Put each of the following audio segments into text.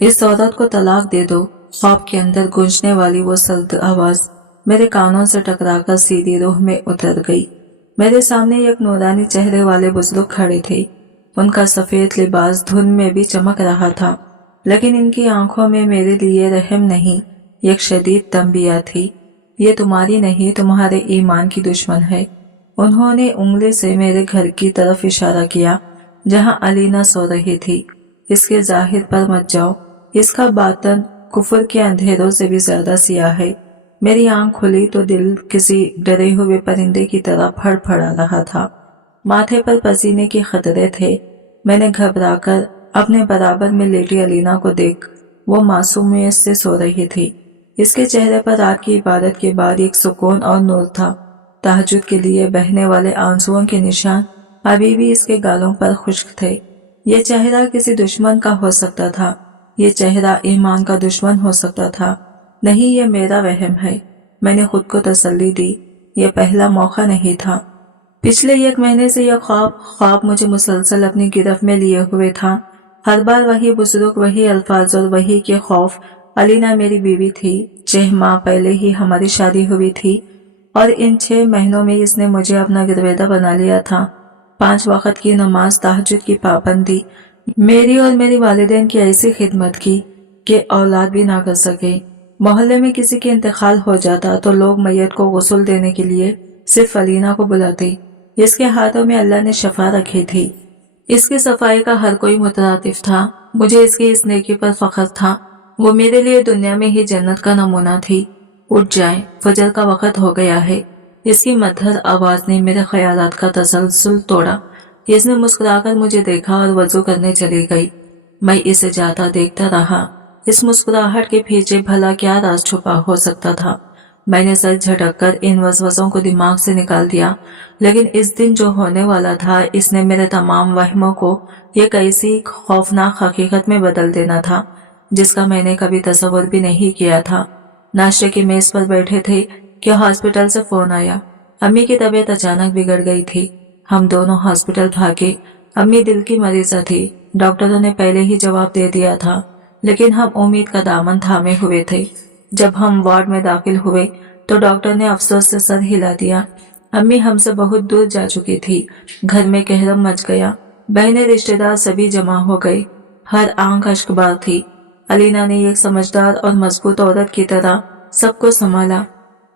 इस औरत को तलाक दे दो। ख्वाब के अंदर गूंजने वाली वो सर्द आवाज मेरे कानों से टकराकर सीधी रूह में उतर गई। मेरे सामने एक नूरानी चेहरे वाले बुजुर्ग खड़े थे। उनका सफेद लिबास धुंध में भी चमक रहा था, लेकिन इनकी आंखों में मेरे लिए रहम नहीं, एक शदीद तंबिया थी। ये तुम्हारी नहीं, तुम्हारे ईमान की दुश्मन है। उन्होंने उंगली से मेरे घर की तरफ इशारा किया जहां अलीना सो रही थी। इसके जाहिर पर मत जाओ, इसका बातन कुफर के अंधेरों से भी ज्यादा सियाह है। मेरी आंख खुली तो दिल किसी डरे हुए परिंदे की तरह फड़फड़ा रहा था। माथे पर पसीने के खतरे थे। मैंने घबराकर अपने बराबर में लेटी अलीना को देख वो मासूमियत से सो रही थी। इसके चेहरे पर रात की इबादत के बाद एक सुकून और नूर था। तहज्जुद के लिए बहने वाले आंसुओं के निशान अभी भी इसके गालों पर खुश्क थे। ये चेहरा किसी दुश्मन का हो सकता था, ये चेहरा ईमान का दुश्मन हो सकता था। नहीं, ये मेरा वहम है। मैंने खुद को तसल्ली दी, ये पहला मौका नहीं था। पिछले 1 महीने से यह ख्वाब मुझे मुसलसल अपनी गिरफ्त में लिए हुए था। हर बार वही बुजुर्ग, वही अल्फाज और वही के खौफ। अलीना मेरी बीवी थी। 6 माह पहले ही हमारी शादी हुई थी और इन 6 महीनों में इसने मुझे अपना गिरवेदा बना लिया था। 5 वक्त की नमाज, तहज्जुद की पाबंदी, मेरी और मेरी वालिदैन की ऐसी खिदमत की कि औलाद भी ना कर सके। मोहल्ले में किसी के इंतकाल हो जाता तो लोग मैयत को गुस्ल देने के लिए सिर्फ अलीना को बुलाते। इसके हाथों में अल्लाह ने शफा रखी थी। इसकी सफाई का हर कोई मुतरातिफ था। मुझे इसकी इस नेकी पर फख्र था। वो मेरे लिए दुनिया में ही जन्नत का नमूना थी। उठ जाए, फजर का वक्त हो गया है। इसकी मधुर आवाज ने मेरे ख्यालात का तसलसल तोड़ा। इसने मुस्कुराकर मुझे देखा और वजू करने चली गई। मैं इसे जाता देखता रहा। इस मुस्कुराहट के पीछे भला क्या राज छुपा हो सकता था। मैंने सर झटककर इन वसवसों को दिमाग से निकाल दिया, लेकिन इस दिन जो होने वाला था इसने मेरे तमाम वहमों को एक ऐसी खौफनाक हकीकत में बदल देना था जिसका मैंने कभी तसव्वुर भी नहीं किया था। नाश्ते की मेज पर बैठे थे कि हॉस्पिटल से फोन आया। अम्मी की तबीयत अचानक बिगड़ गई थी। हम दोनों हॉस्पिटल भागे। अम्मी दिल की मरीजा थी। डॉक्टरों ने पहले ही जवाब दे दिया था, लेकिन हम उम्मीद का दामन थामे हुए थे। जब हम वार्ड में दाखिल हुए तो डॉक्टर ने अफसोस से सर हिला दिया। अम्मी हमसे बहुत दूर जा चुकी थी। घर में कहरम मच गया। बहनें, रिश्तेदार सभी जमा हो गए। हर आंख अश्कबार थी। अलीना ने एक समझदार और मजबूत औरत की तरह सबको संभाला,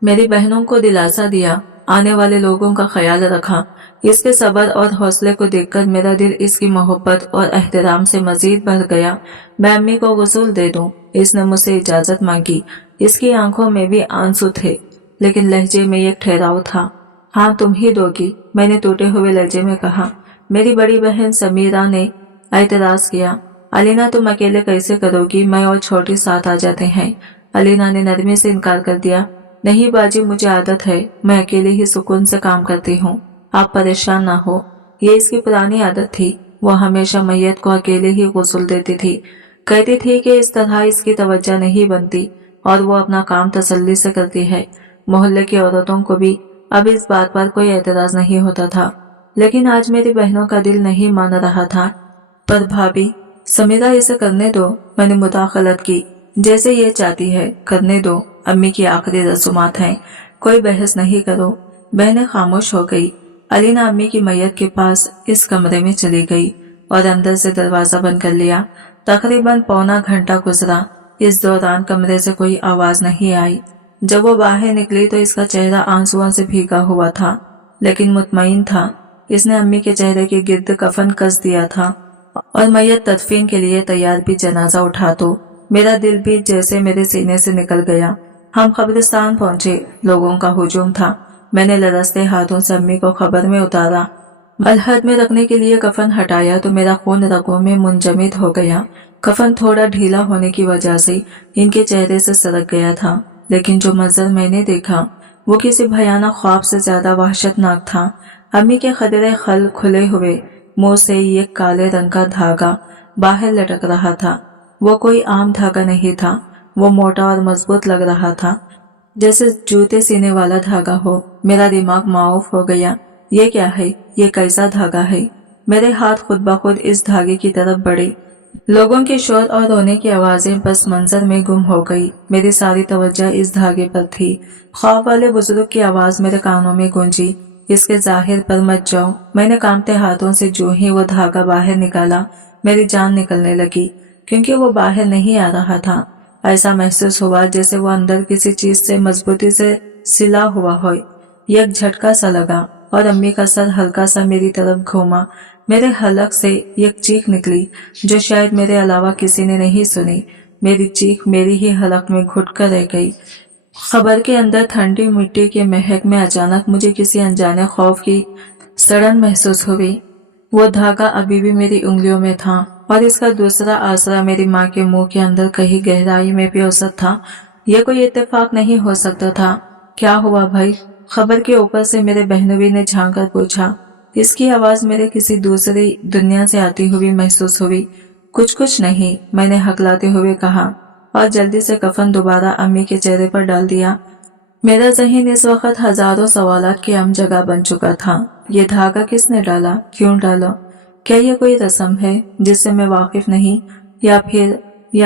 मेरी बहनों को दिलासा दिया, आने वाले लोगों का ख्याल रखा। इसके सब्र और हौसले को देखकर मेरा दिल इसकी मोहब्बत और एहतराम से मजीद भर गया। मैं अम्मी को गुस्ल दे दूं, इसने मुझसे इजाजत मांगी। इसकी आंखों में भी आंसू थे, लेकिन लहजे में एक ठहराव था। हाँ, तुम ही दोगी, मैंने टूटे हुए लहजे में कहा। मेरी बड़ी बहन समीरा ने एतराज किया। अलीना, तुम अकेले कैसे करोगी, मैं और छोटी साथ आ जाते हैं। अलीना ने नरमी से इनकार कर दिया। नहीं बाजी, मुझे आदत है, मैं अकेले ही सुकून से काम करती हूँ, आप परेशान ना हो। ये इसकी पुरानी आदत थी। वो हमेशा मैयत को अकेले ही गुस्ल देती थी। कहती थी कि इस तरह इसकी तवज्जो नहीं बनती और वो अपना काम तसल्ली से करती है। मोहल्ले की औरतों को भी अब इस बात पर कोई एतराज नहीं होता था, लेकिन आज मेरी बहनों का दिल नहीं मान रहा था। पर भाभी, समीरा, इसे करने दो, मैंने मुदाखलत की। जैसे ये चाहती है करने दो, अम्मी की आखिरी रसूमात हैं, कोई बहस नहीं करो। बहनें खामोश हो गई। अलीना अम्मी की मैयत के पास इस कमरे में चली गई और अंदर से दरवाजा बंद कर लिया। तकरीबन पौना घंटा गुजरा। इस दौरान कमरे से कोई आवाज नहीं आई। जब वो बाहर निकली तो इसका चेहरा आंसुओं से भीगा हुआ था, लेकिन मुतमईन था। इसने अम्मी के चेहरे के गिर्द कफन कस दिया था और मैयत तदफीन के लिए तैयार भी। जनाजा उठा तो मेरा दिल भी जैसे मेरे सीने से निकल गया। हम कब्रिस्तान पहुंचे। लोगों का हुजूम था। मैंने लरसते हाथों से अम्मी को खबर में उतारा। मलहद में रखने के लिए कफन हटाया तो मेरा खून रगों में मुंजमिद हो गया। कफन थोड़ा ढीला होने की वजह से इनके चेहरे से सरक गया था, लेकिन जो मंजर मैंने देखा वो किसी भयानक ख्वाब से ज्यादा वहशतनाक था। अम्मी के खदरे खल खुले हुए मुंह से एक काले रंग का धागा बाहर लटक रहा था। वो कोई आम धागा नहीं था। वो मोटा और मजबूत लग रहा था, जैसे जूते सीने वाला धागा हो। मेरा दिमाग माऊफ हो गया। ये क्या है? ये कैसा धागा है? मेरे हाथ खुद ब खुद इस धागे की तरफ बढ़े। लोगों के शोर और रोने की आवाजें बस मंजर में गुम हो गई। मेरी सारी तवज्जो इस धागे पर थी। ख्वाब वाले बुजुर्ग की आवाज मेरे कानों में गूंजी, इसके जाहिर पर मत जाओ। मैंने कांपते हाथों से जो ही वो धागा बाहर निकाला, मेरी जान निकलने लगी, क्योंकि वो बाहर नहीं आ रहा था। ऐसा महसूस हुआ जैसे वो अंदर किसी चीज से मजबूती से सिला हुआ हो। एक झटका सा लगा और अम्मी का सर हल्का सा मेरी तरफ घूमा। मेरे हलक से एक चीख निकली जो शायद मेरे अलावा किसी ने नहीं सुनी। मेरी चीख मेरी ही हलक में घुट कर रह गई। खबर के अंदर ठंडी मिट्टी के महक में अचानक मुझे किसी अनजाने खौफ की सड़न महसूस हुई। वो धागा अभी भी मेरी उंगलियों में था और इसका दूसरा आसरा मेरी माँ के मुंह के अंदर कहीं गहराई में भी औसत था। यह कोई इत्तेफाक नहीं हो सकता था। क्या हुआ भाई? खबर के ऊपर से मेरे बहनोई ने झांक कर पूछा। इसकी आवाज मेरे किसी दूसरी दुनिया से आती हुई महसूस हुई। कुछ नहीं, मैंने हकलाते हुए कहा और जल्दी से कफन दोबारा अम्मी के चेहरे पर डाल दिया। मेरा ज़हन इस वक्त हजारों सवालात की अम जगह बन चुका था। ये धागा किसने डाला? क्यों डाला? क्या ये कोई रस्म है जिससे मैं वाकिफ नहीं, या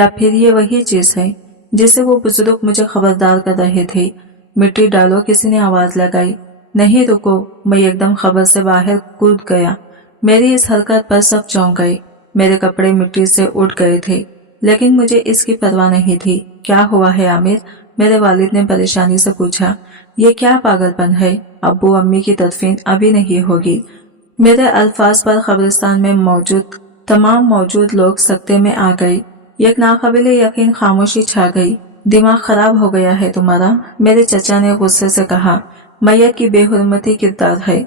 फिर ये वही चीज है जिससे वो बुजुर्ग मुझे खबरदार कर रहे थे? मिट्टी डालो, किसी ने आवाज लगाई। नहीं रुको, मैं एकदम खबर से बाहर कूद गया। मेरी इस हरकत पर सब चौंक गए। मेरे कपड़े मिट्टी से उठ गए थे, लेकिन मुझे इसकी परवाह नहीं थी। क्या हुआ है आमिर? मेरे वालिद ने परेशानी से पूछा। ये क्या पागलपन है? अब्बू अम्मी की तदफीन अभी नहीं होगी। मेरे अल्फाज पर कब्रिस्तान में तमाम मौजूद लोग सकते में आ गए। एक नाकाबिले यकीन खामोशी छा गई। दिमाग खराब हो गया है तुम्हारा, मेरे चचा ने गुस्से से कहा। मैयत की बेहुरमती किरदार है।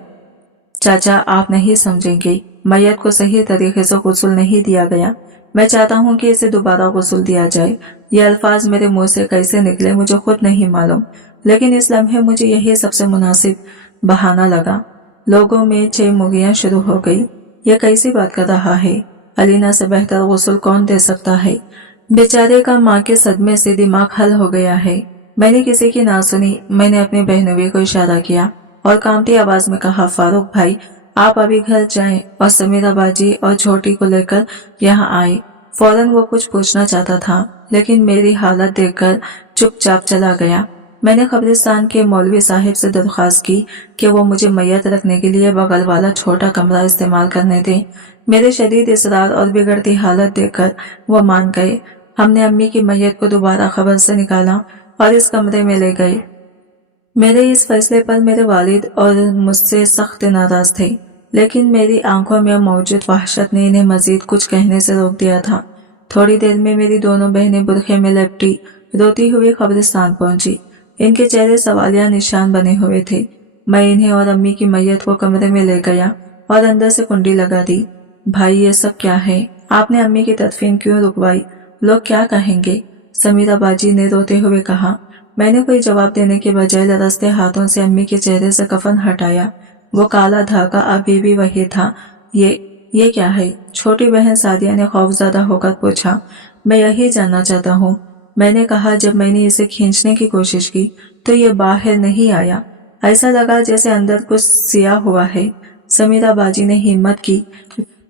चाचा, आप नहीं समझेंगे। मैयत को सही तरीके से गुस्ल नहीं दिया गया। मैं चाहता हूँ कि इसे दोबारा गुस्ल दिया जाए। ये अल्फाज मेरे मुंह से कैसे निकले मुझे खुद नहीं मालूम, लेकिन इस लम्हे मुझे यही सबसे मुनासिब बहाना लगा। लोगों में चेमुगियां शुरू हो गई। यह कैसी बात कर रहा है? अलीना से बेहतर गुस्ल कौन दे सकता है? बेचारे का माँ के सदमे से दिमाग हल हो गया है। मैंने किसी की ना सुनी। मैंने अपनी बहनोई को इशारा किया और कांपती आवाज में कहा, फारूक भाई, आप अभी घर जाएं और समीरा बाजी और छोटी को लेकर यहाँ आए। फौरन वो कुछ पूछना चाहता था, लेकिन मेरी हालत देखकर चुपचाप चला गया। मैंने कब्रिस्तान के मौलवी साहिब से दरख्वास्त की कि वो मुझे मैयत रखने के लिए बगल वाला छोटा कमरा इस्तेमाल करने दें। मेरे शदीद इसरार और बिगड़ती हालत देखकर वो मान गए। हमने अम्मी की मैयत को दोबारा खबर से निकाला और इस कमरे में ले गए। मेरे इस फैसले पर मेरे वालिद और मुझसे सख्त नाराज थे, लेकिन मेरी आंखों में मौजूद वहशत ने इन्हें मजीद कुछ कहने से रोक दिया था। थोड़ी देर में मेरी दोनों बहनें बुरखे में लपटी रोती हुई कब्रिस्तान पहुंची। इनके चेहरे सवालिया निशान बने हुए थे। मैं इन्हें और अम्मी की मैयत को कमरे में ले गया और अंदर से कुंडी लगा दी। भाई, ये सब क्या है? आपने अम्मी की तदफीन क्यों रुकवाई? लोग क्या कहेंगे? समीरा बाजी ने रोते हुए कहा। मैंने कोई जवाब देने के बजाय लरसते हाथों से अम्मी के चेहरे से कफन हटाया। वो काला धागा अभी भी वही था। ये क्या है? छोटी बहन सादिया ने खौफजदा होकर पूछा। मैं यही जानना चाहता हूँ, मैंने कहा। जब मैंने इसे खींचने की कोशिश की तो ये बाहर नहीं आया। ऐसा लगा जैसे अंदर कुछ सिया हुआ है। समीरा बाजी ने हिम्मत की।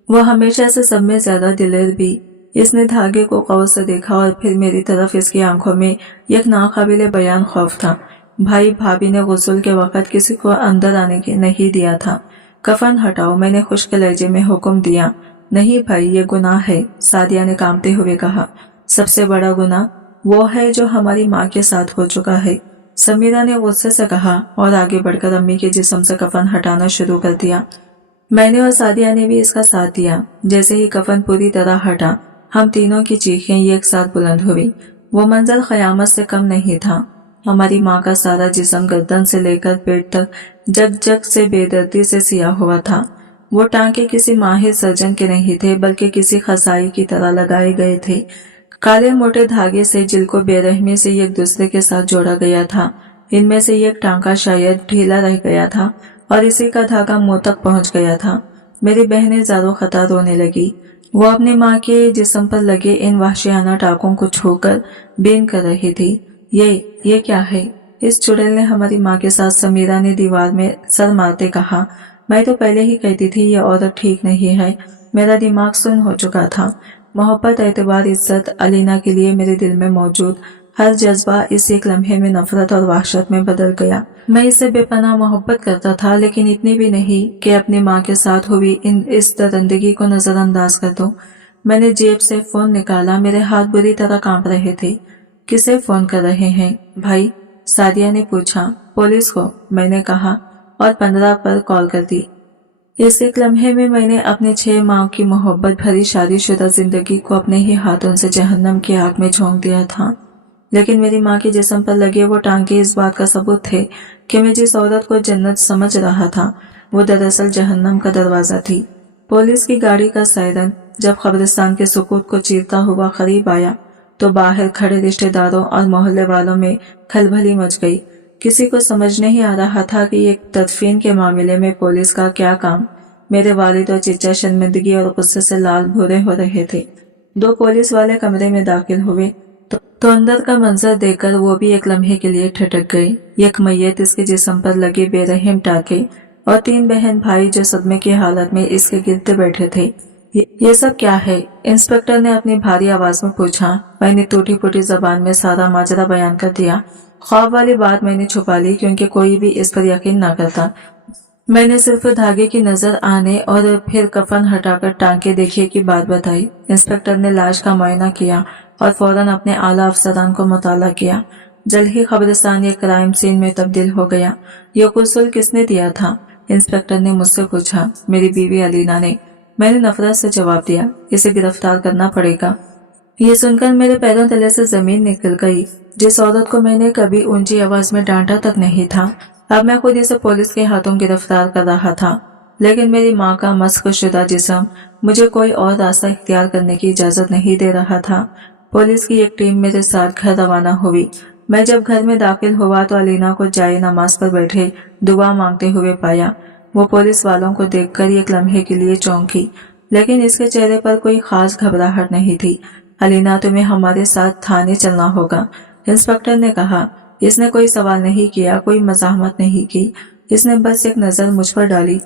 वो हमेशा से सब में ज्यादा दिलेर भी। इसने धागे को गौर से देखा और फिर मेरी तरफ। इसकी आंखों में एक नाकाबिले बयान खौफ था। भाई, भाभी ने गुस्ल के वक्त किसी को अंदर आने की नहीं दिया था। कफन हटाओ, मैंने खुश्क लहजे में हुक्म दिया। नहीं भाई, ये गुनाह है, सादिया ने कांपते हुए कहा। सबसे बड़ा गुनाह वो है जो हमारी माँ के साथ हो चुका है, समीरा ने गुस्से से कहा और आगे बढ़कर अम्मी के जिस्म से कफन हटाना शुरू कर दिया। मैंने और सादिया ने भी इसका साथ दिया। जैसे ही कफन पूरी तरह हटा, हम तीनों की चीखें एक साथ बुलंद हुई। वो मंजर क़यामत से कम नहीं था। हमारी माँ का सारा जिस्म गर्दन से लेकर पेट तक जग से बेदर्दी से सिया हुआ था। वो टांके किसी माहिर सर्जन के नहीं थे, बल्कि किसी खसाई की तरह लगाए गए थे। काले मोटे धागे से जिनको बेरहमी से एक दूसरे के साथ जोड़ा गया था। इनमें से एक टांका शायद ढीला रह गया था और इसी का धागा मुंह तक पहुंच गया था। मेरी बहनें ज़ारो खता रोने लगी। वो अपनी माँ के जिस्म पर लगे इन वहशियाना टाकों को छूकर बीन कर रही थी। ये क्या है? इस चुड़ैल ने हमारी माँ के साथ, समीरा ने दीवार में सर मारते कहा। मैं तो पहले ही कहती थी ये औरत ठीक नहीं है। मेरा दिमाग सुन्न हो चुका था। मोहब्बत, एतबार, इज्जत, अलीना के लिए मेरे दिल में मौजूद हर जज्बा इस एक लम्हे में नफरत और वहशत में बदल गया। मैं इससे बेपनाह मोहब्बत करता था, लेकिन इतनी भी नहीं कि अपनी माँ के साथ हुई इस दरिंदगी को नजरअंदाज कर दूं। मैंने जेब से फोन निकाला, मेरे हाथ बुरी तरह कांप रहे थे। किसे फोन कर रहे हैं भाई? सादिया ने पूछा। पुलिस को, मैंने कहा और 15 पर कॉल कर दी। इस एक लम्हे में मैंने अपने 6 माह की मोहब्बत भरी शादीशुदा जिंदगी को अपने ही हाथों से जहन्नम की आग में झोंक दिया था। लेकिन मेरी माँ के जिस्म पर लगे वो टांके इस बात का सबूत थे कि मैं जिस औरत को जन्नत समझ रहा था वो दरअसल जहन्नम का दरवाजा थी। पुलिस की गाड़ी का सायरन जब कब्रिस्तान के सुकूत को चीरता हुआ करीब आया तो बाहर खड़े रिश्तेदारों और मोहल्ले वालों में खलबली मच गई। किसी को समझ नहीं आ रहा था कि एक तदफीन के मामले में पुलिस का क्या काम। मेरे वालिद और चचा शर्मिंदगी और गुस्से से लाल भूरे हो रहे थे। 2 पुलिस वाले कमरे में दाखिल हुए तो अंदर का मंजर देखकर वो भी एक लम्हे के लिए ठिठक गई। एक मैयत, इसके जिस्म पर लगे बेरहम टाके और 3 बहन भाई जो सदमे की हालत में इसके गिरते बैठे थे। ये सब क्या है? इंस्पेक्टर ने अपनी भारी आवाज में पूछा। मैंने टूटी फूटी जबान में सारा माजरा बयान कर दिया। ख्वाब वाली बात मैंने छुपा ली क्योंकि कोई भी इस पर यकीन न करता। मैंने सिर्फ धागे की नजर आने और फिर कफन हटाकर टांके देखिए की बात बताई। इंस्पेक्टर ने लाश का मुआयना किया और फौरन अपने आला अफसरान को मुताला किया। जल्द ही कब्रिस्तान एक क्राइम सीन में तब्दील हो गया। ये कुसूल किसने दिया था? इंस्पेक्टर ने मुझसे पूछा। मेरी बीवी अलीना ने। मैंने नफरत से जवाब दिया, इसे गिरफ्तार करना पड़ेगा। ये सुनकर मेरे पैरों तले से जमीन निकल गई। जिस औरत को मैंने कभी ऊंची आवाज में डांटा तक नहीं था, अब मैं खुद इसे पुलिस के हाथों गिरफ्तार कर रहा था। लेकिन मेरी माँ का मस्क शुदा जिस्म मुझे कोई और रास्ता इख्तियार करने की इजाजत नहीं दे रहा था। पुलिस की एक टीम मेरे साथ घर रवाना हुई। मैं जब घर में दाखिल हुआ तो अलीना को जाए नमाज पर बैठे दुआ मांगते हुए पाया। वो पुलिस वालों को देखकर एक लम्हे के लिए चौंकी, लेकिन इसके चेहरे पर कोई खास घबराहट नहीं थी। अलीना, तुम्हें हमारे साथ थाने चलना होगा, इंस्पेक्टर ने कहा। इसने कोई सवाल नहीं किया, कोई मज़ाहमत नहीं की। इसने बस एक नजर मुझ पर डाली।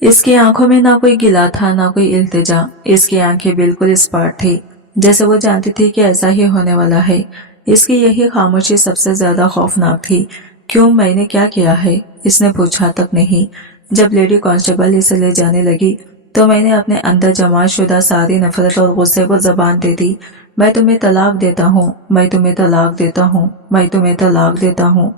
इसकी आंखों में ना कोई गिला था, ना कोई इल्तिजा। इसकी आंखें बिल्कुल स्पष्ट थी, जैसे वो जानती थी कि ऐसा ही होने वाला है। इसकी यही खामोशी सबसे ज्यादा खौफनाक थी। क्यों? मैंने क्या किया है? इसने पूछा तक नहीं। जब लेडी कांस्टेबल इसे ले जाने लगी तो मैंने अपने अंदर जमा शुदा सारी नफरत और गुस्से को जबान दे दी। मैं तुम्हें तलाक देता हूँ, मैं तुम्हें तलाक देता हूँ, मैं तुम्हें तलाक देता हूँ।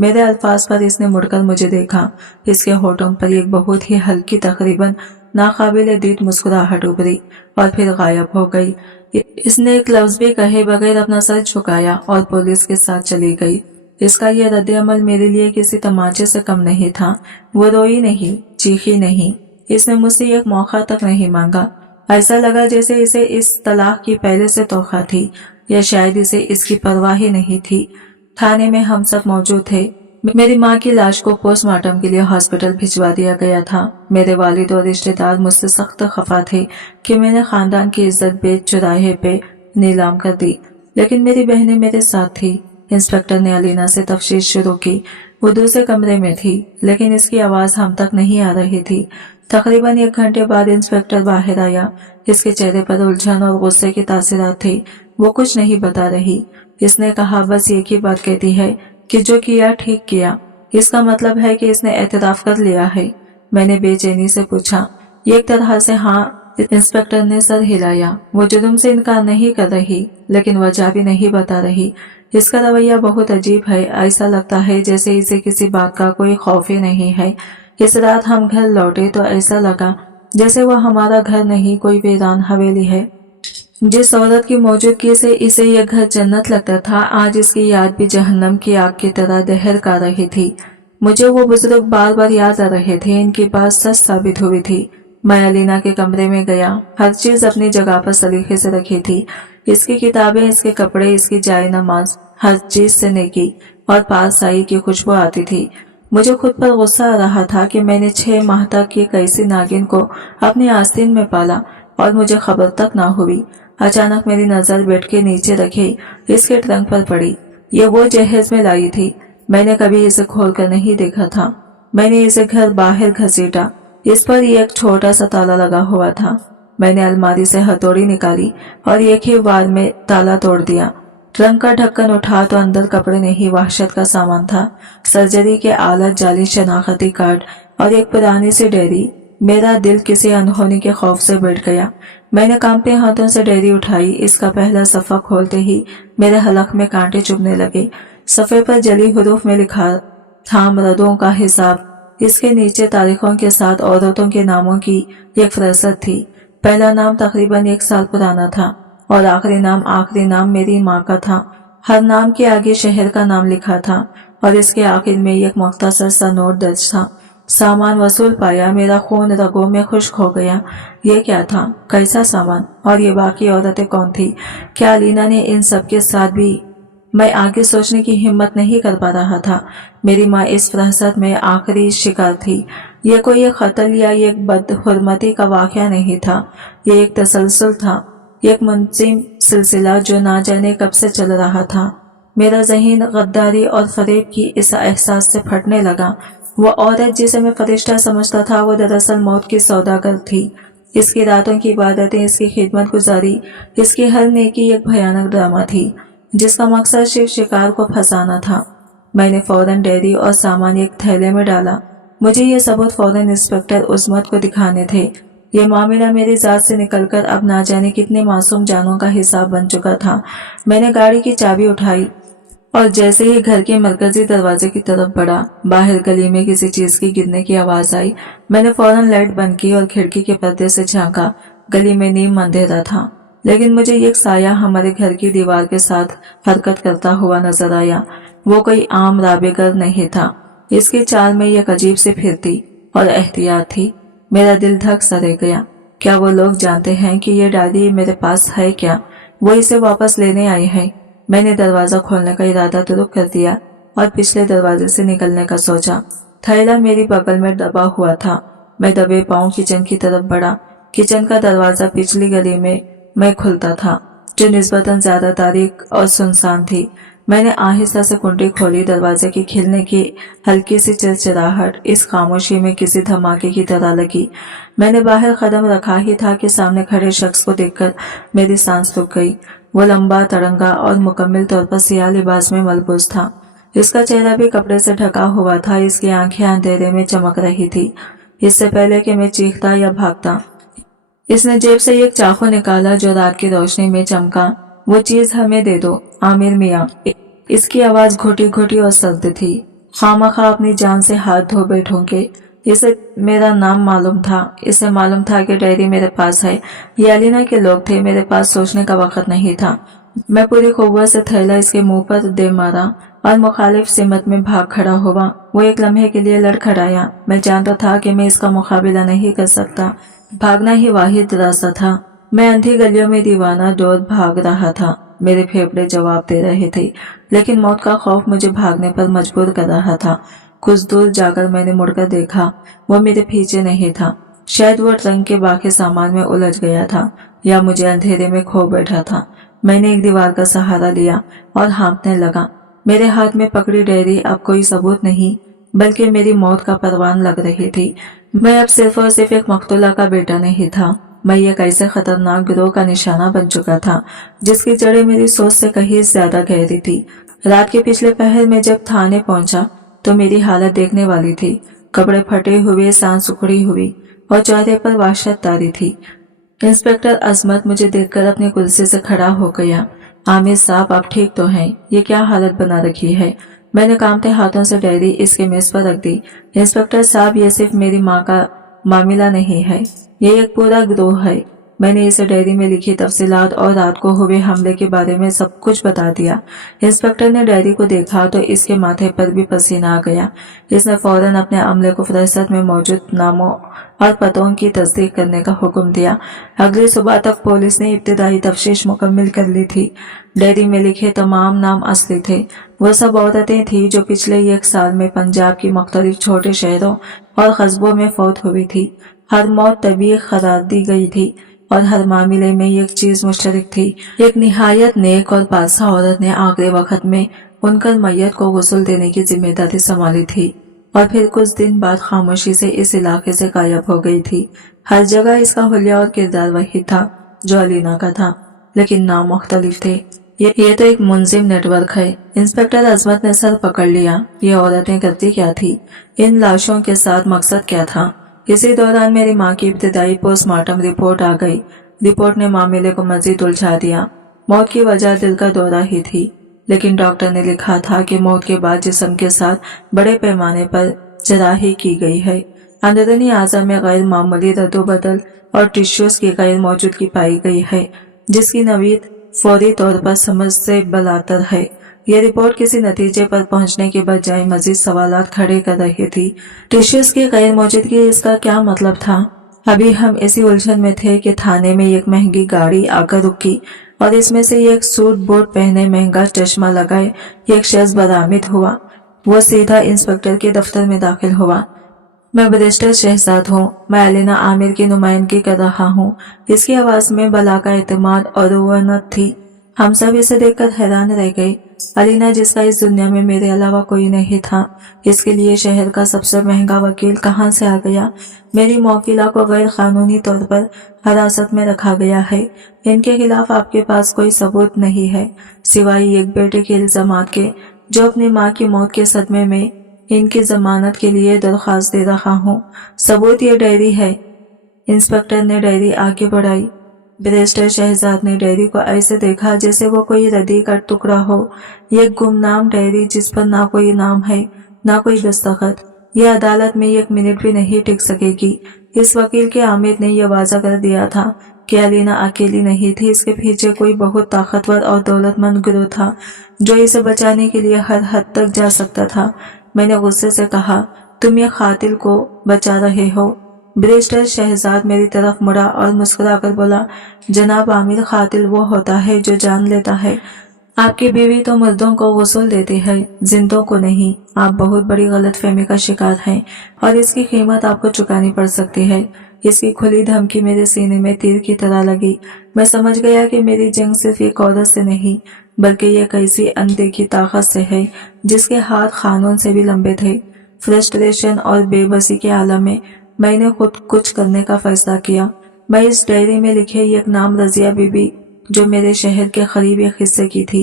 मेरे अल्फाज पर इसने मुड़कर मुझे देखा। इसके होठों पर एक बहुत ही हल्की, तकरीबन नाकाबिले दीद मुस्कुराहट उभरी और फिर गायब हो गई। इसने एक लफ्ज भी कहे बगैर अपना सर झुकाया और पुलिस के साथ चली गई। इसका यह रद्द-ए-अमल मेरे लिए किसी तमाचे से कम नहीं था। वो रोई नहीं, चीखी नहीं, इसने मुझसे एक मौका तक नहीं मांगा। ऐसा लगा जैसे इसे इस तलाक की पहले से तोखा थी, या शायद इसे इसकी परवाह ही नहीं थी। थाने में हम सब मौजूद थे। मेरी माँ की लाश को पोस्टमार्टम के लिए हॉस्पिटल भिजवा दिया गया था। मेरे वालिद और रिश्तेदार मुझसे सख्त खफा थे कि मैंने खानदान की इज्जत बेच चुराहे पे नीलाम कर दी, लेकिन मेरी बहनें मेरे साथ थी। इंस्पेक्टर ने अलीना से तफ्तीश शुरू की। वो दूसरे कमरे में थी, लेकिन इसकी आवाज हम तक नहीं आ रही थी। तकरीबन 1 घंटे बाद इंस्पेक्टर बाहर आया। इसके चेहरे पर उलझन और गुस्से की तासीरात थी। वो कुछ नहीं बता रही। इसने कहा, बस एक ही बात कहती है कि जो किया ठीक किया। इसका मतलब है कि इसने एतराफ कर लिया है? मैंने बेचैनी से पूछा। एक तरह से हाँ, इंस्पेक्टर ने सर हिलाया। वो जुर्म से इनकार नहीं कर रही, लेकिन वजह भी नहीं बता रही। इसका रवैया बहुत अजीब है। ऐसा लगता है जैसे इसे किसी बात का कोई खौफ ही नहीं है। इस रात हम घर लौटे तो ऐसा लगा जैसे वह हमारा घर नहीं, कोई वीरान हवेली है। जिस औरत की मौजूदगी से इसे यह घर जन्नत लगता था, आज इसकी याद भी जहन्नम की आग की तरह दहर कर रही थी। मुझे वो बुजुर्ग बार बार याद आ रहे थे। इनकी बात सच साबित हुई थी। मैं अलीना के कमरे में गया। हर चीज अपनी जगह पर सलीके से रखी थी। इसकी किताबें, इसके कपड़े, इसकी जाए नमाज, हर चीज से नेकी और पारसाई की खुशबू आती थी। मुझे खुद पर गुस्सा आ रहा था कि मैंने 6 माह तक की कैसी नागिन को अपनी आस्तीन में पाला और मुझे खबर तक ना हुई। अचानक मेरी नजर बेड के नीचे रखे इसके ट्रंक पर पड़ी। ये वो जहेज में लाई थी। मैंने कभी इसे खोलकर नहीं देखा था। मैंने इसे घर बाहर घसीटा। इस पर एक छोटा सा ताला लगा हुआ था। मैंने अलमारी से हथौड़ी निकाली और एक ही बार में ताला तोड़ दिया। ट्रंक का ढक्कन उठा तो अंदर कपड़े नहीं, वहशत का सामान था। सर्जरी के आलत, जाली शनाख्ती कार्ड और एक पुरानी सी डायरी। मेरा दिल किसी अनहोनी के खौफ से बैठ गया। मैंने कांपते हाथों से डायरी उठाई। इसका पहला सफ़ा खोलते ही मेरे हलक में कांटे चुभने लगे। सफ़े पर जली हुरूफ में लिखा था मर्दों का हिसाब। इसके नीचे तारीखों के साथ औरतों के नामों की एक फहरिस्त थी। पहला नाम तकरीबन 1 साल पुराना था और आखिरी नाम मेरी माँ का था। हर नाम के आगे शहर का नाम लिखा था और इसके आखिर में एक मुख्तसर सा नोट दर्ज था। सामान वसूल पाया। मेरा खून रगों में खुश्क हो गया। ये क्या था? कैसा सामान? और ये बाकी औरतें कौन थी? क्या अलीना ने इन सब के साथ भी? मैं आगे सोचने की हिम्मत नहीं कर पा रहा था। मेरी माँ इस फहरिस्त में आखिरी शिकार थी। यह कोई एक कत्ल या एक बदहुरमती का वाक़या नहीं था। यह एक तसलसल था, एक मुंतज़िम सिलसिला जो ना जाने कब से चल रहा था। मेरा ज़हीन गद्दारी और फरेब की इस एहसास से फटने लगा। वो औरत जिसे मैं फरिश्ता समझता था, वो दरअसल मौत की सौदागर थी। इसकी रातों की इबादतें, इसकी खिदमत गुजारी, इसकी हर नेकी एक भयानक ड्रामा थी जिसका मकसद सिर्फ शिकार को फंसाना था। मैंने फौरन डायरी और सामान एक थैले में डाला। मुझे ये सबूत फौरन इंस्पेक्टर उस्मत को दिखाने थे। ये मामला मेरी जात से निकलकर अब ना जाने कितने मासूम जानों का हिसाब बन चुका था। मैंने गाड़ी की चाबी उठाई और जैसे ही घर के मरकजी दरवाजे की तरफ बढ़ा, बाहर गली में किसी चीज की गिरने की आवाज आई। मैंने फौरन लाइट बंद की और खिड़की के पर्दे से झांका। गली में नीम अंधेरा था, लेकिन मुझे एक साया हमारे घर की दीवार के साथ हरकत करता हुआ नजर आया। वो कोई आम राबेगर नहीं था। इसकी चाल में एक अजीब सी फिरती और एहतियात थी। मेरा दिल धक सा रह गया। क्या वो लोग जानते हैं कि ये डायरी मेरे पास है? क्या वो इसे वापस लेने आए हैं? मैंने दरवाजा खोलने का इरादा तुरुक कर दिया और पिछले दरवाजे से निकलने का सोचा। थैला मेरी बगल में दबा हुआ था। मैं दबे पांव किचन की तरफ बढ़ा। किचन का दरवाजा पिछली गली में खुलता था, जो निस्बतन ज्यादा तारीक और सुनसान थी। मैंने आहिस्ता से कुंडी खोली। दरवाजे की खिलने की हल्की सी चिरचिराहट इस खामोशी में किसी धमाके की तरह लगी। मैंने बाहर कदम रखा ही था कि सामने खड़े शख्स को देखकर मेरी सांस रुक गई। वो लंबा, तड़ंगा और मुकम्मल तौर पर सियाह लिबास में मलबूस था। इसका चेहरा भी कपड़े से ढका हुआ था। इसकी आंखें अंधेरे में चमक रही थी। इससे पहले कि मैं चीखता या भागता, इसने जेब से एक चाकू निकाला जो रात की रोशनी में चमका। वो चीज हमें दे दो, आमिर मियाँ। इसकी आवाज घुटी घुटी और सर्द थी। खामखा अपनी जान से हाथ धो बैठोगे। इसे मेरा नाम मालूम था। इसे मालूम था कि डायरी मेरे पास है। ये अलीना के लोग थे। मेरे पास सोचने का वक्त नहीं था। मैं पूरी कुव्वत से थैला इसके मुंह पर दे मारा और मुखालिफ सिमत में भाग खड़ा हुआ। वो एक लम्हे के लिए लड़खड़ाया। मैं जानता था कि मैं इसका मुकाबला नहीं कर सकता। भागना ही वाहिद रास्ता था। मैं अंधी गलियों में दीवाना दौड़ भाग रहा था। मेरे फेफड़े जवाब दे रहे थे, लेकिन मौत का खौफ मुझे भागने पर मजबूर कर रहा था। कुछ दूर जाकर मैंने मुड़कर देखा। वो मेरे पीछे नहीं था। शायद वो ट्रंक के बाकी सामान में उलझ गया था या मुझे अंधेरे में खो बैठा था। मैंने एक दीवार का सहारा लिया और हाँफने लगा। मेरे हाथ में पकड़ी डायरी अब कोई सबूत नहीं, बल्कि मेरी मौत का परवान लग रही थी। मैं अब सिर्फ और सिर्फ एक मकतूला का बेटा नहीं था। मैं एक ऐसे खतरनाक गिरोह का निशाना बन चुका था जिसकी जड़ें मेरी सोच से कहीं ज्यादा गहरी थी। रात के पिछले पहर में जब थाने पहुंचा तो मेरी हालत देखने वाली थी। कपड़े फटे हुए, सांस उखड़ी हुई और चेहरे पर वहशत तारी थी। इंस्पेक्टर अजमत मुझे देखकर अपनी कुर्सी से खड़ा हो गया। आमिर साहब, आप ठीक तो हैं? ये क्या हालत बना रखी है? मैंने कांपते हाथों से डायरी इसके मेज पर रख दी। इंस्पेक्टर साहब, ये सिर्फ मेरी माँ का मामला नहीं है, ये एक पूरा गिरोह है। मैंने इसे डायरी में लिखी तफसीलात और रात को हुए हमले के बारे में सब कुछ बता दिया। इंस्पेक्टर ने डायरी को देखा तो इसके माथे पर भी पसीना आ गया। इसने फौरन अपने अमले को फहरिस्त में मौजूद नामों और पतों की तस्दीक करने का हुक्म दिया। अगली सुबह तक पुलिस ने इब्तिदाई तफ्तीश मुकम्मल कर ली थी। डायरी में लिखे तमाम नाम असली थे। वो सब औरतें थीं जो पिछले 1 साल में पंजाब की मुख्तलिफ छोटे शहरों और कस्बों में फौत हुई थी। हर मौत तबीयत करार दी गई थी और हर मामले में एक चीज मुश्तरक थी। एक निहायत नेक और पासा औरत ने आखिरी वक्त में उनकर मैयत को गुस्ल देने की जिम्मेदारी संभाली थी और फिर कुछ दिन बाद खामोशी से इस इलाके से गायब हो गई थी। हर जगह इसका हुलिया और किरदार वही था जो अलीना का था, लेकिन नाम मुख्तलिफ थे। ये तो एक मुंजिम नेटवर्क है। इंस्पेक्टर अजमत ने सर पकड़ लिया। ये औरतें करती क्या थी? इन लाशों के साथ मकसद क्या था? इसी दौरान मेरी माँ की इब्तिदाई पोस्टमार्टम रिपोर्ट आ गई। रिपोर्ट ने मामले को मजीद उलझा दिया। मौत की वजह दिल का दौरा ही थी, लेकिन डॉक्टर ने लिखा था कि मौत के बाद जिस्म के साथ बड़े पैमाने पर जराही की गई है। अंदरूनी आज़ा में गैर मामूली रद्दोबदल और टिश्यूज की गैर मौजूदगी पाई गई है, जिसकी नवीद फौरी तौर पर समझ से बलातर है। यह रिपोर्ट किसी नतीजे पर पहुंचने के बजाय मजीद सवालात खड़े कर रही थी। टिश्यूज की गैर मौजूदगी, इसका क्या मतलब था? अभी हम इसी उलझन में थे कि थाने में एक महंगी गाड़ी आकर रुकी और इसमें से एक सूट बूट पहने, महंगा चश्मा लगाए एक शख्स बरामद हुआ। वो सीधा इंस्पेक्टर के दफ्तर में दाखिल हुआ। मैं बैरिस्टर शहजाद हूँ। मैं अलीना आमिर की नुमाइंदगी कर रहा हूँ। इसकी आवाज में बला का एतमाद और रुआनत थी। हम सब इसे देखकर हैरान रह गए। अलीना, जिसका इस दुनिया में मेरे अलावा कोई नहीं था, इसके लिए शहर का सबसे महंगा वकील कहाँ से आ गया? मेरी मौकिला को गैर कानूनी तौर पर हिरासत में रखा गया है। इनके खिलाफ आपके पास कोई सबूत नहीं है, सिवाय एक बेटे के इल्जामात के, जो अपनी माँ की मौत के सदमे में इनकी जमानत के लिए दरख्वास्त दे रहा हूँ। सबूत ये डायरी है। इंस्पेक्टर ने डायरी आगे बढ़ाई। बैरिस्टर शहजाद ने डायरी को ऐसे देखा जैसे वो कोई रद्दी का टुकड़ा हो। ये गुमनाम डायरी जिस पर ना कोई नाम है, ना कोई दस्तखत। ये अदालत में एक मिनट भी नहीं टिक सकेगी। इस वकील के आमिर ने यह वाजा कर दिया था कि अलीना अकेली नहीं थी। इसके पीछे कोई बहुत ताकतवर और दौलतमंद गिरोह था जो इसे बचाने के लिए हर हद तक जा सकता था। मैंने गुस्से से कहा, तुम ये कातिल को बचा रहे हो? बैरिस्टर शहजाद मेरी तरफ मुड़ा और मुस्कुराकर बोला, जनाब आमिर, कातिल वो होता है जो जान लेता है। आपकी बीवी तो मर्दों को वसूल देती है, जिंदों को नहीं। आप बहुत बड़ी गलतफहमी का शिकार हैं और इसकी कीमत आपको चुकानी पड़ सकती है। इसकी खुली धमकी मेरे सीने में तीर की तरह लगी। मैं समझ गया कि मेरी जंग सिर्फ एक औरत से नहीं, बल्कि ये कैसी अनदेखी ताकत से है जिसके हाथ कानून से भी लंबे थे। फ्रस्ट्रेशन और बेबसी के आलम में मैंने खुद कुछ करने का फैसला किया। मैं इस डायरी में लिखे एक नाम रजिया बीबी, जो मेरे शहर के करीब एक हिस्से की थी,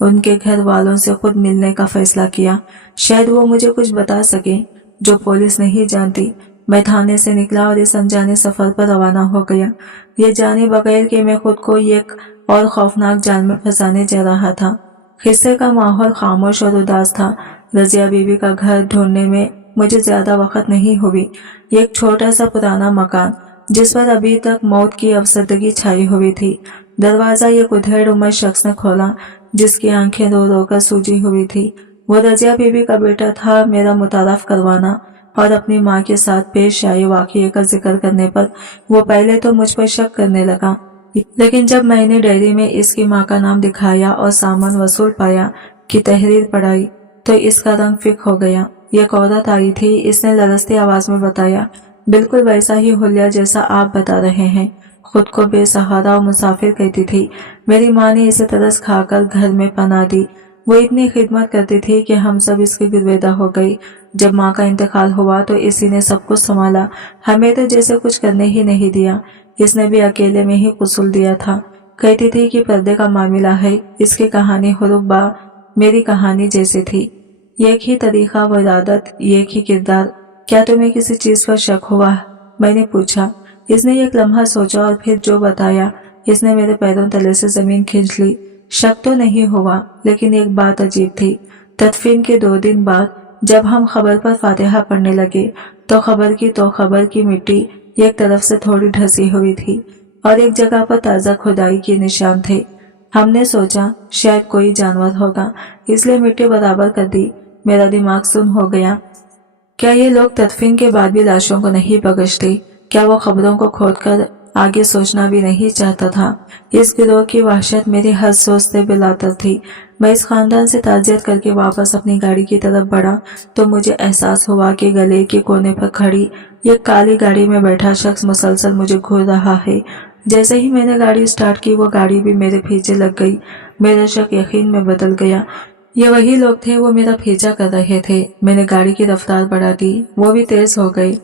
उनके घर वालों से खुद मिलने का फैसला किया। शायद वो मुझे कुछ बता सके जो पुलिस नहीं जानती। मैं थाने से निकला और इस अनजाने सफर पर रवाना हो गया, ये जाने बगैर कि मैं खुद को एक और खौफनाक जाल में फंसाने जा रहा था। हिस्से का माहौल खामोश और उदास था। रजिया बीबी का घर ढूंढने में मुझे ज्यादा वक्त नहीं हुई। एक छोटा सा पुराना मकान जिस पर अभी तक मौत की अवसरदगी छाई हुई थी। दरवाजा एक उधेड़ उम्र शख्स ने खोला, जिसकी आंखें रो रो कर सूजी हुई थी। वो रजिया बीबी का बेटा था। मेरा मुतारफ करवाना और अपनी माँ के साथ पेश आए वाकये का जिक्र करने पर वो पहले तो मुझ पर शक करने लगा, लेकिन जब मैंने डायरी में इसकी माँ का नाम दिखाया और सामान वसूल पाया की तहरीर पढ़ाई, तो इसका रंग फिक हो गया। एक औरत आई थी, इसने लरजती आवाज में बताया, बिल्कुल वैसा ही हुलिया जैसा आप बता रहे हैं। खुद को बेसहारा और मुसाफिर कहती थी। मेरी माँ ने इसे तरस खाकर घर में पनाह दी। वो इतनी खिदमत करती थी कि हम सब इसके गिरवेदा हो गई। जब माँ का इंतकाल हुआ तो इसी ने सब कुछ संभाला, हमें तो जैसे कुछ करने ही नहीं दिया। इसने भी अकेले में ही कुसूल दिया था। कहती थी कि पर्दे का मामला है। इसकी कहानी हुरुबा मेरी कहानी जैसी थी। एक ही तरीका व इरादत, एक ही किरदार। क्या तुम्हें किसी चीज पर शक हुआ? मैंने पूछा। इसने एक लम्हा सोचा और फिर जो बताया, इसने मेरे पैरों तले से जमीन खींच ली। शक तो नहीं हुआ, लेकिन एक बात अजीब थी। तदफीन के 2 दिन बाद जब हम खबर पर फातिहा पढ़ने लगे तो खबर की मिट्टी एक तरफ से थोड़ी ढसी हुई थी और एक जगह पर ताजा खुदाई के निशान थे। हमने सोचा शायद कोई जानवर होगा, इसलिए मिट्टी बराबर कर दी। मेरा दिमाग सुन्न हो गया। क्या ये लोग तदफीन के बाद भी लाशों को नहीं बख्शते? क्या वो खबरों को खोदकर आगे सोचना भी नहीं चाहता था? इस गिरोह की वहशत मेरी हर सोच से बिलातर थी। मैं इस खानदान से ताज़ियत करके वापस अपनी गाड़ी की तरफ बढ़ा तो मुझे एहसास हुआ कि गले के कोने पर खड़ी एक काली गाड़ी में बैठा शख्स मुसलसल मुझे घूर रहा है। जैसे ही मैंने गाड़ी स्टार्ट की, वो गाड़ी भी मेरे पीछे लग गई। मेरा शक यकीन में बदल गया। ये वही लोग थे, वो मेरा पीछा कर रहे थे। मैंने गाड़ी की रफ्तार बढ़ा दी, वो भी तेज हो गई।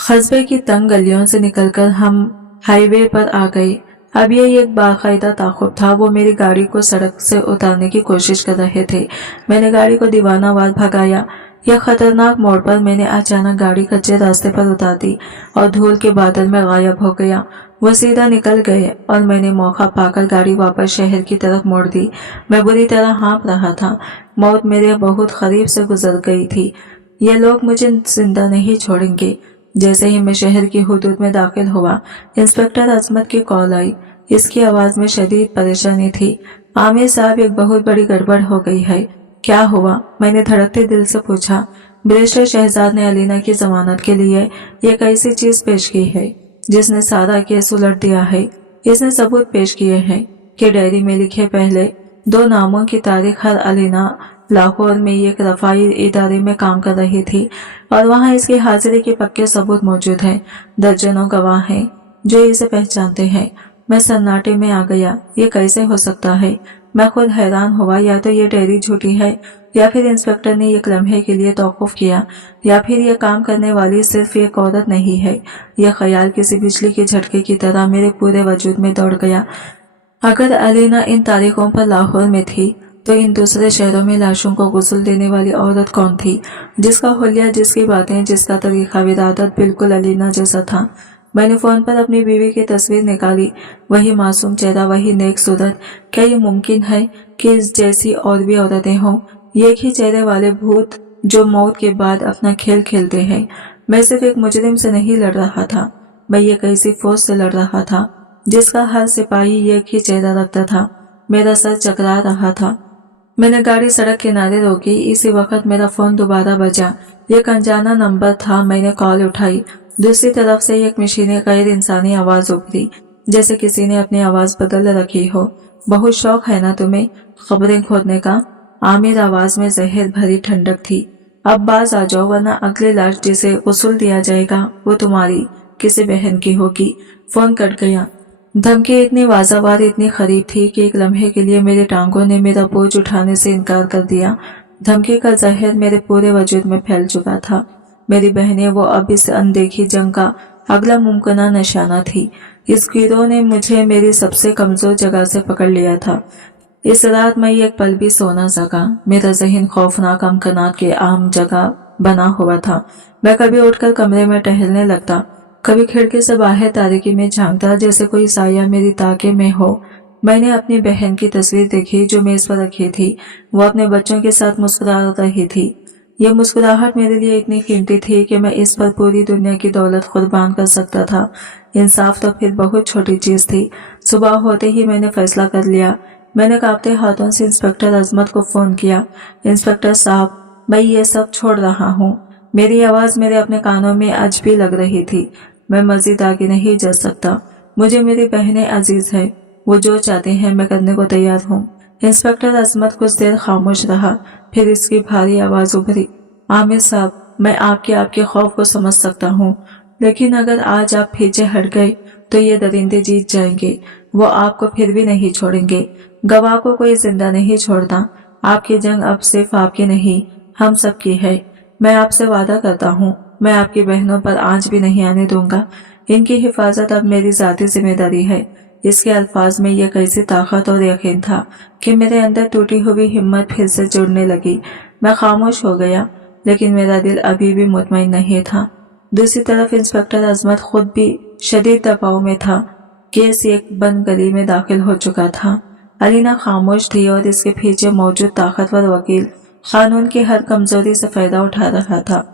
कस्बे की तंग गलियों से निकलकर हम हाईवे पर आ गए। अब ये एक बाकायदा ताक़ुब था, वो मेरी गाड़ी को सड़क से उतारने की कोशिश कर रहे थे। मैंने गाड़ी को दीवानावार भगाया। यह खतरनाक मोड़ पर मैंने अचानक गाड़ी कच्चे रास्ते पर उतार दी और धूल के बादल में गायब हो गया। वो सीधा निकल गए और मैंने मौका पाकर गाड़ी वापस शहर की तरफ मोड़ दी। मैं बुरी तरह हाँफ रहा था। मौत मेरे बहुत करीब से गुजर गई थी। ये लोग मुझे जिंदा नहीं छोड़ेंगे। जैसे ही मैं शहर की हुदूद में दाखिल हुआ, इंस्पेक्टर अजमत की कॉल आई। इसकी आवाज में शदीद परेशानी थी। आमिर साहब, एक बहुत बड़ी गड़बड़ हो गई है। क्या हुआ? मैंने धड़कते दिल से पूछा। बैरिस्टर शहजाद ने अलीना की जमानत के लिए एक ऐसी चीज पेश की है जिसने सारा केस उलट दिया है। इसने सबूत पेश किए हैं कि डायरी में लिखे पहले 2 नामों की तारीख हर अलीना लाहौर में एक रफाई इदारे में काम कर रही थी और वहां इसकी हाजिरी के पक्के सबूत मौजूद हैं। दर्जनों गवाह हैं जो इसे पहचानते हैं। मैं सन्नाटे में आ गया। ये कैसे हो सकता है? मैं खुद हैरान हुआ। या तो ये डायरी झूठी है, या फिर इंस्पेक्टर ने एक लम्हे के लिए तौक़ुफ़ किया, या फिर यह काम करने वाली सिर्फ एक औरत नहीं है। यह ख्याल किसी बिजली के झटके की तरह मेरे पूरे वजूद में दौड़ गया। अगर अलीना इन तारीखों पर लाहौर में थी, तो इन दूसरे शहरों में लाशों को गुस्ल देने वाली औरत कौन थी, जिसका हुलिया, जिसकी बातें, जिसका तरीका विरादत बिल्कुल अलीना जैसा था। मैंने फोन पर अपनी बीवी की तस्वीर निकाली। वही मासूम चेहरा, वही नेक सूरत। क्या ये मुमकिन है कि इस जैसी और भी औरतें हों? एक ही चेहरे वाले भूत जो मौत के बाद अपना खेल खेलते हैं। मैं सिर्फ एक मुजरिम से नहीं लड़ रहा था, मैं एक ऐसी फौज से लड़ रहा था जिसका हर सिपाही एक ही चेहरा रखता था। मेरा सर चकरा रहा था। मैंने गाड़ी सड़क किनारे रोकी। इसी वक्त मेरा फोन दोबारा बजा। एक अनजाना नंबर था। मैंने कॉल उठाई। दूसरी तरफ से एक मशीनी गैर इंसानी आवाज उभरी, जैसे किसी ने अपनी आवाज बदल रखी हो। बहुत शौक है ना तुम्हें खबरें खोदने का? आमिर आवाज में जहर भरी ठंडक थी। अब बाज आ जाओ, वरना अगली लाश जिसे उसूल दिया जाएगा वो तुम्हारी किसी बहन की होगी। फोन कट गया। धमकी इतनी वाजावार, इतनी करीब थी कि एक लम्हे के लिए मेरी टांगों ने मेरा बोझ उठाने से इनकार कर दिया। धमकी का जहर मेरे पूरे वजूद में फैल चुका था। मेरी बहनें, वो अब इस अनदेखी जंग का अगला मुमकिना निशाना थी। इस गिरोह ने मुझे मेरी सबसे कमजोर जगह से पकड़ लिया था। इस रात मैं एक पल भी सो न सका। मेरा जहन खौफनाक अमकनात के आम जगह बना हुआ था। मैं कभी उठकर कमरे में टहलने लगता, कभी खिड़की से बाहर तारीकी में झांकता, जैसे कोई साया मेरी ताके में हो। मैंने अपनी बहन की तस्वीर देखी जो मेज पर रखी थी। वो अपने बच्चों के साथ मुस्कुरा रही थी। यह मुस्कुराहट मेरे लिए इतनी कीमती थी कि मैं इस पर पूरी दुनिया की दौलत कुर्बान कर सकता था। इंसाफ तो फिर बहुत छोटी चीज थी। सुबह होते ही मैंने फैसला कर लिया। मैंने कांपते हाथों से इंस्पेक्टर अजमत को फोन किया। इंस्पेक्टर साहब, मैं ये सब छोड़ रहा हूँ। मेरी आवाज मेरे अपने कानों में आज भी लग रही थी। मैं मजीद आगे नहीं जा सकता। मुझे मेरी बहनें अजीज है। वो जो चाहते हैं मैं करने को तैयार हूँ। इंस्पेक्टर अजमत कुछ देर खामोश रहा, फिर इसकी भारी आवाज उभरी। आमिर साहब, मैं आपके खौफ को समझ सकता हूँ, लेकिन अगर आज आप पीछे हट गए तो ये दरिंदे जीत जाएंगे। वो आपको फिर भी नहीं छोड़ेंगे। गवाह को कोई जिंदा नहीं छोड़ता। आपकी जंग अब सिर्फ आपकी नहीं, हम सब की है। मैं आपसे वादा करता हूँ, मैं आपकी बहनों पर आंच भी नहीं आने दूंगा। इनकी हिफाजत अब मेरी जाती जिम्मेदारी है। इसके अल्फाज में यह कैसी ताकत और यकीन था कि मेरे अंदर टूटी हुई हिम्मत फिर से जुड़ने लगी। मैं खामोश हो गया, लेकिन मेरा दिल अभी भी मुतमईन नहीं था। दूसरी तरफ इंस्पेक्टर अजमत खुद भी शदीद दबाव में था। केस एक बंद गली में दाखिल हो चुका था। अलीना खामोश थी और इसके पीछे मौजूद ताकतवर वकील कानून की हर कमजोरी से फायदा उठा रहा था।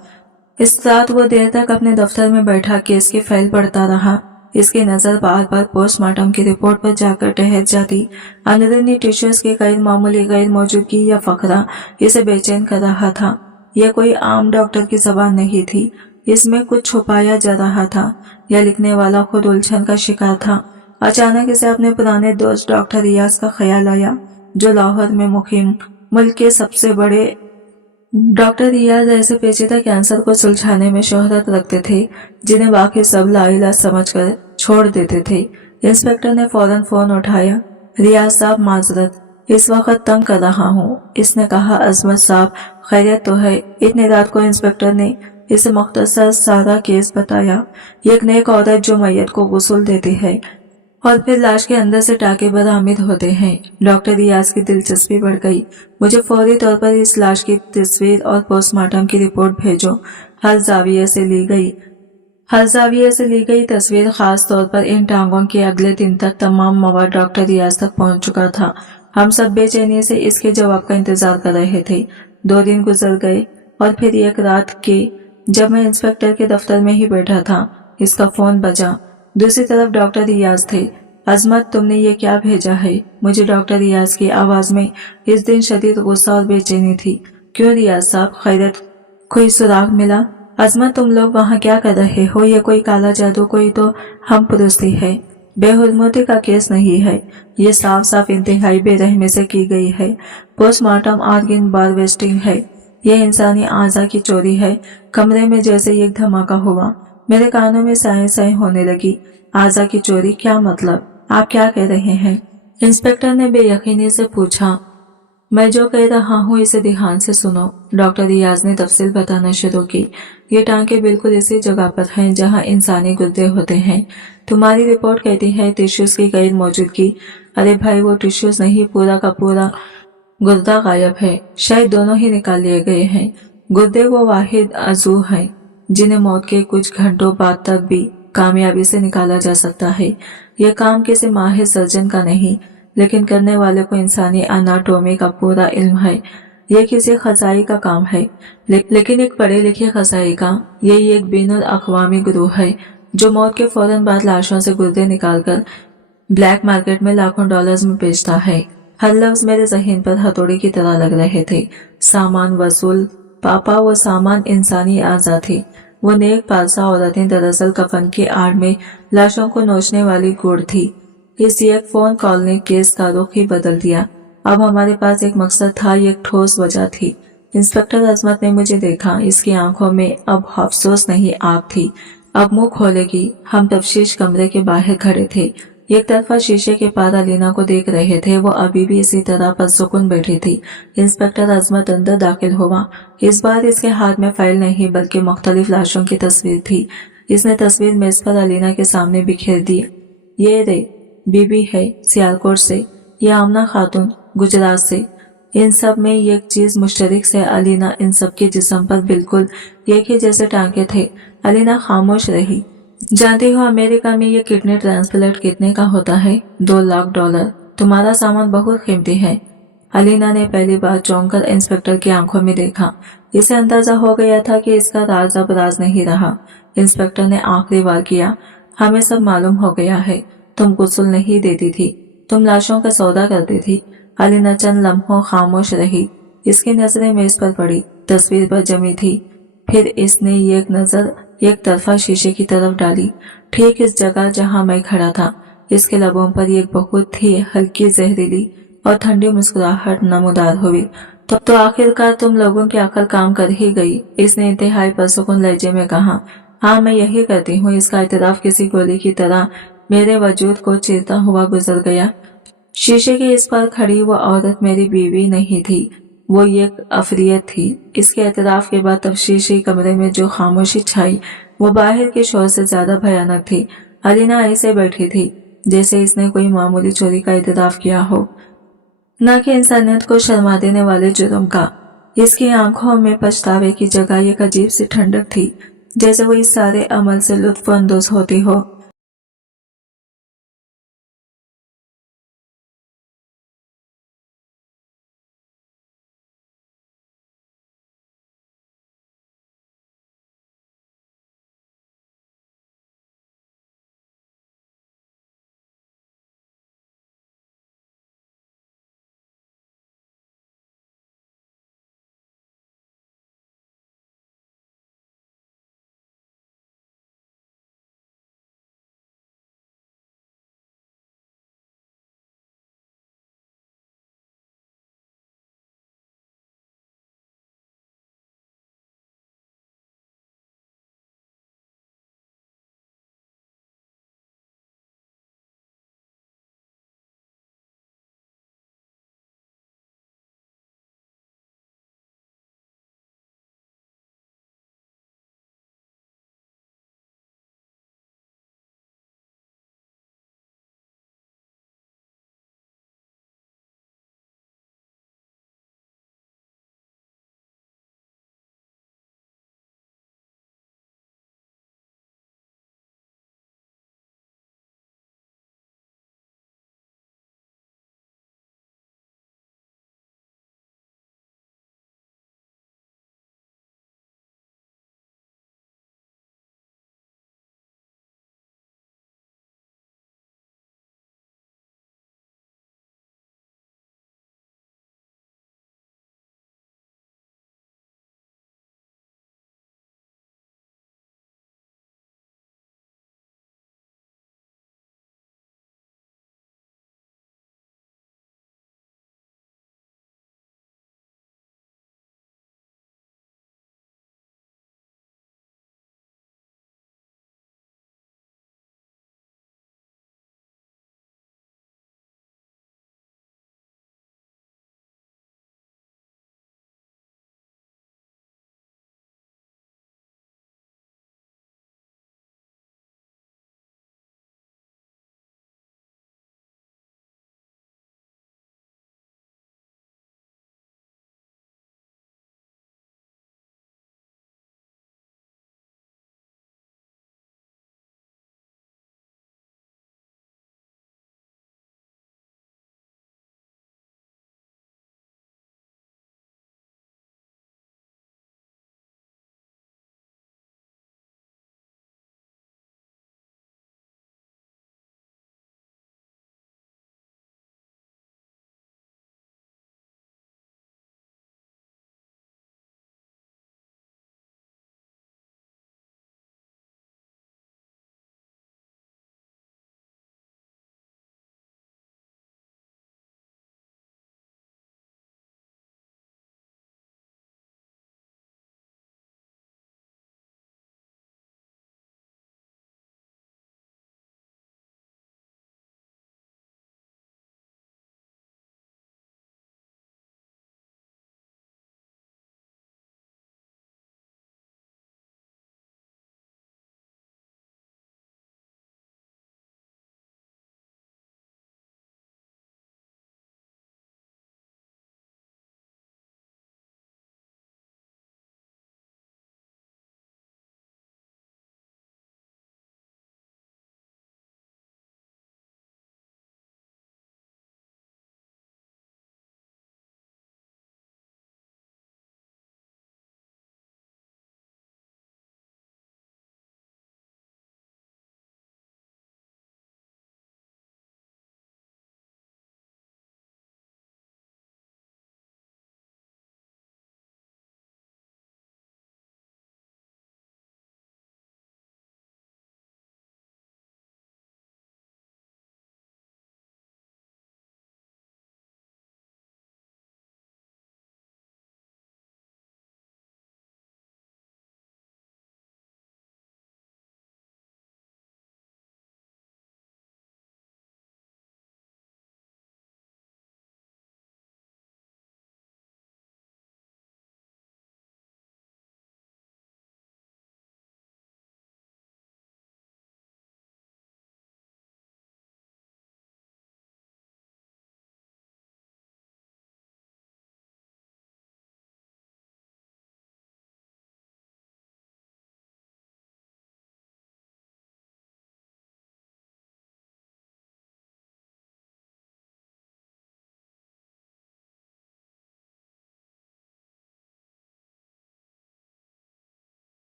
इस रात वो देर तक अपने दफ्तर में बैठा केस की फाइल पढ़ता रहा। इसकी नजर बार बार पोस्टमार्टम की रिपोर्ट पर जाकर ठहर जाती। अंदरूनी टिश्यूज की गैर मामूली गैर मौजूदगी या फकरा इसे बेचैन कर रहा था। यह कोई आम डॉक्टर की जबान नहीं थी। इसमें कुछ छुपाया जा रहा था, या लिखने वाला खुद उलझन का शिकार था। अचानक इसे अपने पुराने दोस्त डॉक्टर रियाज का ख्याल आया, जो लाहौर में मुकीम मुल्क के सबसे बड़े डॉक्टर रियाज ऐसे पेचीदा कैंसर को सुलझाने में शोहरत रखते थे जिन्हें बाकी सब लाइलाज समझकर छोड़ देते थे। इंस्पेक्टर ने फौरन फोन उठाया। रियाज साहब, माजरत, इस वक्त तंग कर रहा हूँ। इसने कहा, अजमत साहब खैरियत तो है? इतनी रात को इंस्पेक्टर ने इसे मुख्तसर सारा केस बताया। एक नेक औरत जो मैयत को गुस्ल देती है और फिर लाश के अंदर से टाके बरामद होते हैं। डॉक्टर रियाज की दिलचस्पी बढ़ गई। मुझे फौरी तौर पर इस लाश की तस्वीर और पोस्टमार्टम की रिपोर्ट भेजो। हर जाविये से ली गई तस्वीर, खास तौर पर इन टांगों के अगले दिन तक तमाम मवाद डॉक्टर रियाज तक पहुंच चुका था। हम सब बेचैनी से इसके जवाब का इंतजार कर रहे थे। 2 दिन गुजर गए और फिर एक रात के जब मैं इंस्पेक्टर के दफ्तर में ही बैठा था, इसका फोन बजा। दूसरी तरफ डॉक्टर रियाज थे। अजमत, तुमने ये क्या भेजा है? मुझे डॉक्टर रियाज की आवाज में इस दिन शदीद गुस्सा और बेचैनी थी। क्यों रियाज साहब, खैरियत? कोई सुराग मिला? अजमत, तुम लोग वहाँ क्या कर रहे हो? ये कोई काला जादू, कोई तो हम पुरुषी है। बेहुरमती का केस नहीं है, ये साफ साफ इंतहाई बेरहमी से की गई है। पोस्टमार्टम आर्गन बार वेस्टिंग है। ये इंसानी आज़ा की चोरी है। कमरे में जैसे एक धमाका हुआ, मेरे कानों में साए होने लगी। आज़ा की चोरी? क्या मतलब? आप क्या कह रहे हैं? इंस्पेक्टर ने बेयकीनी से पूछा। मैं जो कह रहा हूँ इसे ध्यान से सुनो। डॉक्टर रियाज ने तफसील बताना शुरू की। ये टांके बिल्कुल इसी जगह पर हैं जहाँ इंसानी गुर्दे होते हैं। तुम्हारी रिपोर्ट कहती है टिश्यूज की गैर मौजूदगी। अरे भाई, वो टिश्यूज नहीं, पूरा का पूरा गुर्दा गायब है। शायद दोनों ही निकाल लिए गए हैं। गुर्दे वो वाहिद अज़ू हैं जिन्हें मौत के कुछ घंटों बाद तक भी कामयाबी से निकाला जा सकता है। यह काम किसी माहिर सर्जन का नहीं, लेकिन करने वाले को इंसानी एनाटॉमी का पूरा इल्म है। यह किसी खसाई का काम है, लेकिन एक पढ़े लिखे खसाई का। यही एक बैनुल अक़वामी ग्रुह है जो मौत के फौरन बाद लाशों से गुर्दे निकालकर ब्लैक मार्केट में लाखों डॉलर्स में बेचता है। हर लफ्ज मेरे ज़हन पर हथौड़ी की तरह लग रहे थे। सामान वसूल पापा, वो सामान इंसानी आज़ा थी। वो नेक पालसा औरतें दरअसल कफन की आड़ में लाशों को नोचने वाली गुड़ थी। इस एक फोन कॉल ने केस का रुख ही बदल दिया। अब हमारे पास एक मकसद था, एक ठोस वजह थी। इंस्पेक्टर अजमत ने मुझे देखा। इसकी आंखों में अब अफसोस नहीं, आग थी। अब मुंह खोलेगी। हम तफ्तीश कमरे के बाहर खड़े थे। एक तरफा शीशे के पार अलीना को देख रहे थे। वो अभी भी इसी तरह पुरसुकून बैठी थी। इंस्पेक्टर अजमत अंदर दाखिल हुआ। इस बार इसके हाथ में फाइल नहीं बल्कि मुख्तलिफ लाशों की तस्वीर थी। इसने तस्वीर मेज पर अलीना के सामने बिखेर दी। ये रे, बीबी है सियालकोट से, ये आमना खातून गुजरात से। इन सब में एक चीज मुश्तरक से, अलीना इन सब के जिस्म पर बिल्कुल एक ही जैसे टांके थे। अलीना खामोश रही। जानती हो अमेरिका में ये किडनी ट्रांसप्लांट कितने का होता है? 2 लाख डॉलर। तुम्हारा सामान बहुत कीमती है। अलीना ने पहली बार चौंक कर इंस्पेक्टर की आंखों में देखा। इसे अंदाजा हो गया था कि इसका राज अब राज नहीं रहा। इंस्पेक्टर ने आखिरी बार किया। हमें सब मालूम हो गया है। तुम गुस्ल नहीं देती थी, तुम लाशों का सौदा करती थी। अलीना चंद लम्हों खामोश रही। इसकी नजरें मेज पर पड़ी, तस्वीर पर जमी थी। फिर इसने एक नजर एक तरफा शीशे की तरफ डाली, ठीक इस जगह जहां मैं खड़ा था। इसके लबों पर एक बहुत ही हल्की जहरीली और ठंडी मुस्कुराहट नमूदार हुई। तो आखिरकार तुम लोगों की अकल काम कर ही गई। इसने इंतहाई पुरसुकून लहजे में कहा। हाँ, मैं यही करती हूँ। इसका इतराफ किसी गोली की तरह मेरे वजूद को चीरता हुआ गुजर गया। शीशे के इस पार खड़ी वो औरत मेरी बीवी नहीं थी, वो एक अफरियत थी। इसके एतराफ के बाद तफ्तीशी कमरे में जो खामोशी छाई वो बाहर के शोर से ज्यादा भयानक थी। अलीना ऐसे बैठी थी जैसे इसने कोई मामूली चोरी का एतराफ किया हो, न कि इंसानियत को शर्मा देने वाले जुर्म का। इसकी आंखों में पछतावे की जगह एक अजीब सी ठंडक थी, जैसे वो इस सारे अमल से लुत्फ अंदोज होती हो।